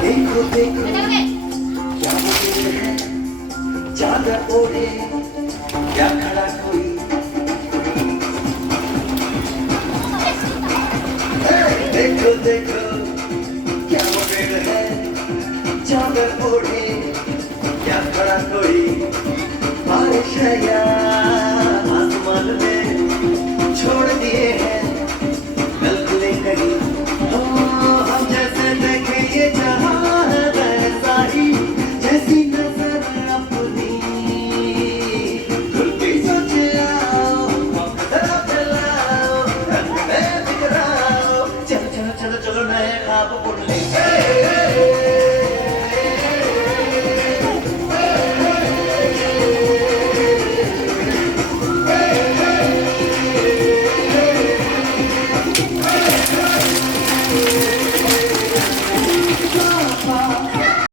देखो देखो क्या बोले हैं चादर ओढ़े क्या खड़ा कोई देखो देखो क्या बोले हैं चादर ओढ़े क्या खड़ा कोई बारिश है या आसमान में छोड़ दिए हैं कल खुले कहीं हो हम जैसे देखें ये जहां जैसी नजर अपनी खुल के सोच आओ चलो चलो चलो चलो नए ख्वाब बुन ले